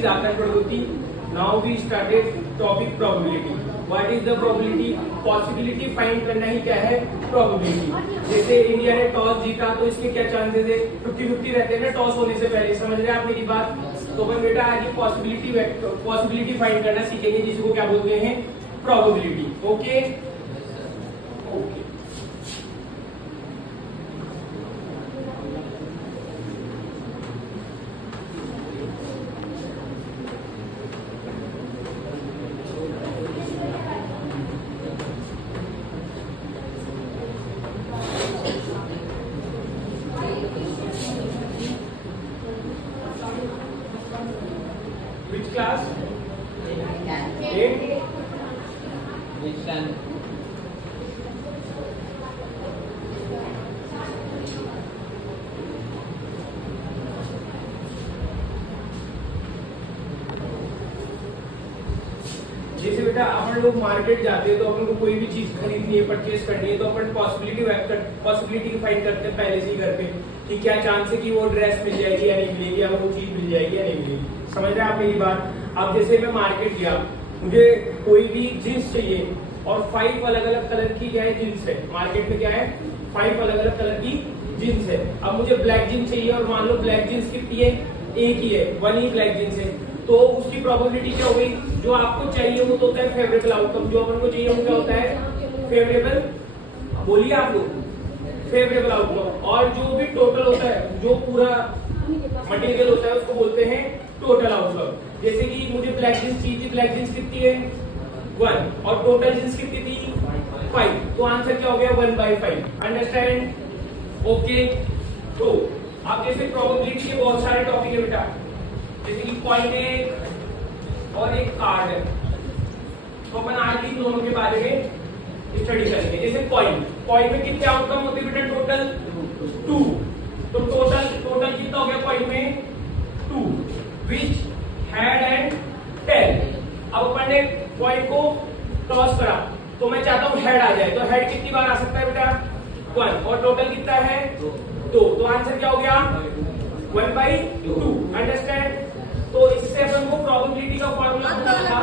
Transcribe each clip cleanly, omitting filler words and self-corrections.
is Akash Bhagwati. Now we started topic probability. What is the probability? Possibility find करना ही क्या है? Probability. जैसे India ने toss जीता तो इसके क्या चांसेस है? 50-50 रहते हैं ना टॉस होने से पहले. समझ रहे हैं आप मेरी बात? तो अपन बेटा आज पॉसिबिलिटी फाइंड करना सीखेंगे जिसको क्या बोलते हैं? Probability. Okay? Okay. Which class? 8. Which one? जैसे बेटा अपन लोग मार्केट जाते हैं तो अपन को कोई भी चीज खरीदनी है, परचेज करनी है तो अपन पॉसिबिलिटी फाइंड करते हैं पहले से ही घर पे कि क्या चांस है कि वो ड्रेस मिल जाएगी या नहीं मिलेगी, या वो चीज मिल जाएगी या नहीं मिलेगी. समझ रहे हैं आप मेरी बात? अब जैसे मैं मार्केट गया, मुझे कोई भी जींस चाहिए और 5 अलग अलग कलर की क्या है जींस है. मार्केट में क्या है? 5 अलग अलग कलर की जींस है. अब मुझे ब्लैक जींस चाहिए और मान लो ब्लैक जींस कितनी है? एक ही है, 1 ही ब्लैक जींस है. तो उसकी प्रोबेबिलिटी क्या हो गई? जो आपको चाहिए वो तो होता है फेवरेबल आउटकम, जो अपन को चाहिए वो क्या होता है? फेवरेबल. बोलिए आप लोग. Favourable outcome. और जो भी टोटल होता है, जो पूरा मटेरियल होता है उसको बोलते हैं टोटल आउटकम. जैसे कि मुझे ब्लैक जींस चाहिए थी, ब्लैक जींस कितनी है? 1 और टोटल जींस कितनी थी? 5. तो आंसर क्या हो गया? 1/5. अंडरस्टैंड? ओके. तो अब जैसे प्रोबेबिलिटी के बहुत सारे टॉपिक है बेटा, जैसे कि कॉइन एक और एक कार्ड है, तो अपन आज भी दोनों के बारे में स्टडी करेंगे. जैसे कॉइन में कितने आउटकम होते हैं बेटा? टोटल 2. तो टोटल कितना हो गया कॉइन में? 2. विच हेड एंड टेल. अब अपन ने कॉइन को टॉस करा तो मैं चाहता हूं हेड आ जाए, तो हेड कितनी बार आ सकता है बेटा? 1. और टोटल कितना है? 2. तो आंसर क्या हो गया? 1/2. अंडरस्टैंड? तो इससे अपन को प्रोबेबिलिटी का फार्मूला पता लगा.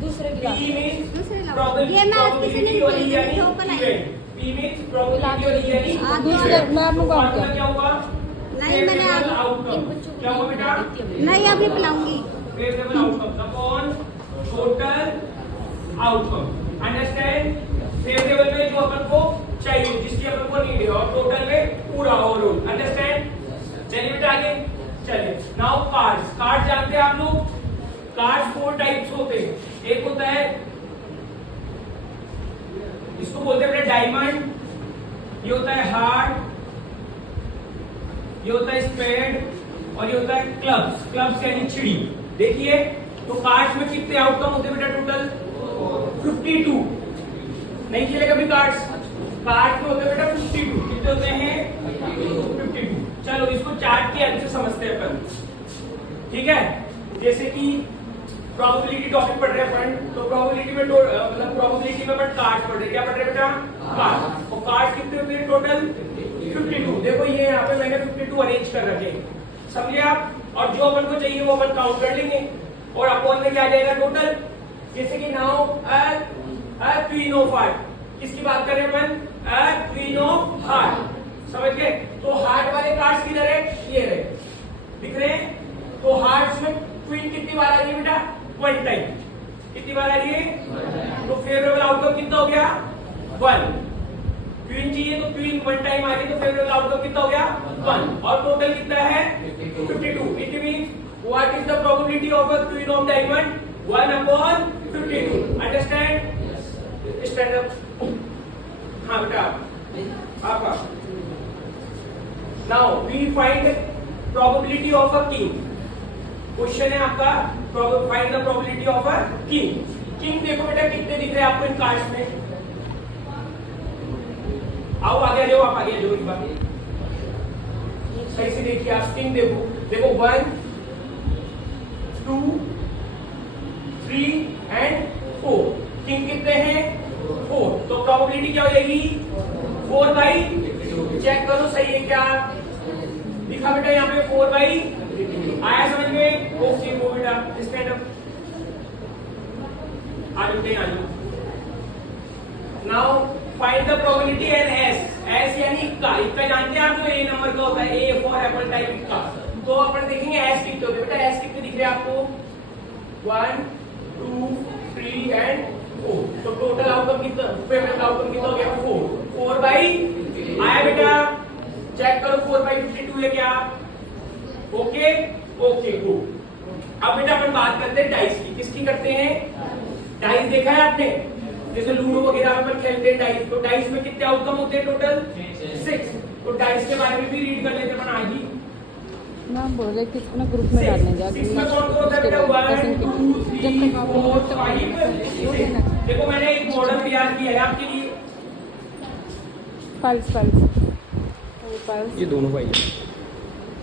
दूसरे P means probability और E यानी event. P means probability और E यानी event. तो फार्मूला क्या हुआ? नहीं, मैंने Favorable outcome. क्या हुआ बेटा? नहीं अभी पिलाऊंगी. Favorable outcome upon total outcome. Understand? Favorable में जो अपन को चाहिए, जिसकी अपन को नीड है, और टोटल में पूरा ओवरऑल. अंडरस्टैंड? चलिए बेटा आगे चलिए. नाउ कार्ड्स जानते हैं आप लोग? कार्ड्स 4 टाइप्स होते हैं. एक होता है, इसको बोलते हैं डायमंड, ये होता है हार्ट, ये होता है स्पेड और ये होता है क्लब्स यानी चिड़ी. देखिए तो कार्ड्स में कितने आउटकम होते हैं बेटा? टोटल 52. नहीं खेले कभी कार्ड्स में होते हैं बेटा 52. कितने होते हैं? 52. चलो इसको चार्ट की हेल्प से समझते हैं अपन. ठीक है? जैसे कि प्रोबेबिलिटी टॉपिक पढ़ रहे हैं अपन, तो प्रोबेबिलिटी में मतलब प्रोबेबिलिटी में अपन कार्ड पढ़ रहे हैं. क्या पढ़ रहे हैं बेटा? कार्ड. और कार्ड कितने होते हैं टोटल? 52. देखो ये यहाँ पे मैंने 52 अरेंज कर रखे हैं. समझे आप? और जो अपन को चाहिए वो अपन काउंट कर लेंगे और अपॉन में क्या आ जाएगा टोटल. जैसे कि now a queen of heart. किसकी बात कर रहे हैं अपन? A queen of heart. समझ गए? तो हार्ट वाले कार्ड्स किधर है? ये रहे, दिख रहे हैं? तो हार्ट्स में क्वीन कितनी बार आ रही है बेटा? 1 टाइम. कितनी बार आ रही है? तो फेवरेबल आउटकम कितना हो गया? 1. क्वीन चाहिए तो क्वीन 1 टाइम आ रही है, तो फेवरेबल आउटकम कितना हो गया? 1. और टोटल कितना है? 52. It means what is the probability of a queen of diamond? 1/52. Understand? Stand up. हाँ बेटा आपका. Now we find probability of a king. Question है आपका, find the probability of a king. King देखो बेटा कितने दिख रहे हैं आपको इन कार्ड्स में? आओ आगे आ जाओ, आप आगे आ जाओ. इस बार सही से देखिए आप. किंग देखो 1 2 3 एंड 4. किंग कितने हैं? 4. तो प्रोबेबिलिटी क्या हो जाएगी? 4/. चेक करो सही है क्या? लिखा बेटा यहाँ पे 4/. आया समझ में? ओके वो बेटा आ जाओ। Now find the probability an ace यानी इक्का जानते हैं आप जो ए नंबर का होता है, ए फॉर एप्पल टाइप इक्का। तो अपन देखेंगे एस कितने होते हैं बेटा, एस कितने दिख रहे हैं आपको 1 2 3 एंड 4। तो टोटल आउटकम कितना, फेवरेट आउटकम कितना हो गया 4 बाई आया बेटा, चेक करो 4 बाई 52 है क्या, ओके ओके गुड। अब बेटा अपन बात करते हैं डाइस की, किसकी करते हैं, डाइस देखा है आपने, जैसे लूडो वगैरह में अपन खेलते हैं डाइस, तो डाइस में कितने आउटकम होते हैं टोटल 6। तो डाइस के बारे में भी रीड कर लेते हैं अपन आज ही। मैम बोल रहे किसको ना ग्रुप में डालने जा, सिक्स में कौन कौन होता है बेटा 1 2 3 4 5 6। देखो मैंने एक मॉडल तैयार किया है आपके लिए, फाइल्स ये दोनों भाई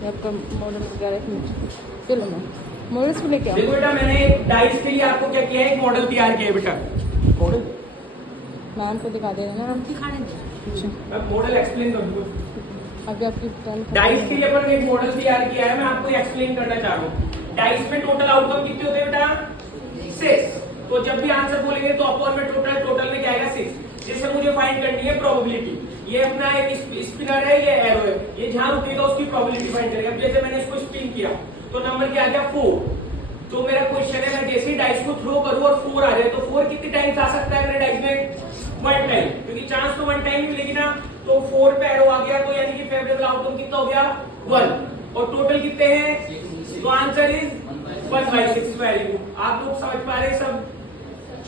आपका मॉडल वगैरह। चलो मैम मॉडल्स को लेके आओ। देखो बेटा मैंने डाइस के लिए आपको क्या किया है, एक मॉडल तैयार किया है बेटा। मॉडल मैम को दिखा दे रहे हैं ना। मैं मॉडल एक्सप्लेन कर दूंगा। अभी आपकी टर्न। डाइस के लिए अपन ने एक मॉडल तैयार किया है, मैं आपको एक्सप्लेन करना चाह रहा हूँ। डाइस में टोटल आउटकम कितने होते हैं बेटा 6। तो जब भी आंसर बोलेंगे तो अपॉन में टोटल में क्या आएगा 6। जिससे मुझे फाइंड करनी है प्रोबेबिलिटी। ये अपना एक स्पिनर है, ये एरो है, ये जहां रुकेगा उसकी प्रोबेबिलिटी फाइंड करेगा। अब जैसे मैंने इसको स्पिन किया तो नंबर क्या आ गया 4। तो मेरा क्वेश्चन है, मैं जैसे ही डाइस को थ्रो करूं और 4 आ जाए तो 4 कितने टाइम्स आ सकता है मेरे डाइस में 1 टाइम, क्योंकि चांस तो 1 टाइम ही मिलेगी ना। तो 4 पे एरो आ गया, तो यानी कि फेवरेबल आउटकम कितना हो गया 1। और टोटल कितने हैं, तो आंसर इज 1/6। वेरी गुड, आप लोग समझ पा रहे हैं सब।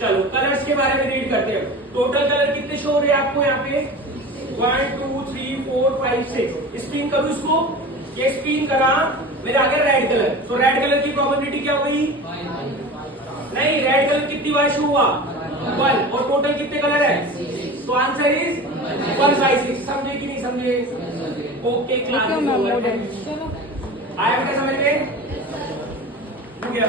चलो कलर्स के बारे में रीड करते हैं। टोटल कलर कितने शो हो रहे हैं आपको यहाँ पे 1 2 3 4 5 6। स्पिन करूं इसको, ये स्पिन करा मेरा आ गया रेड कलर। तो रेड कलर की प्रोबेबिलिटी क्या हो गई, नहीं रेड कलर कितनी बार शो हुआ 1। और टोटल कितने कलर है, तो आंसर इज 1/6। समझे कि नहीं समझे, ओके क्लास चलो आया बेटा समझ में, हो गया।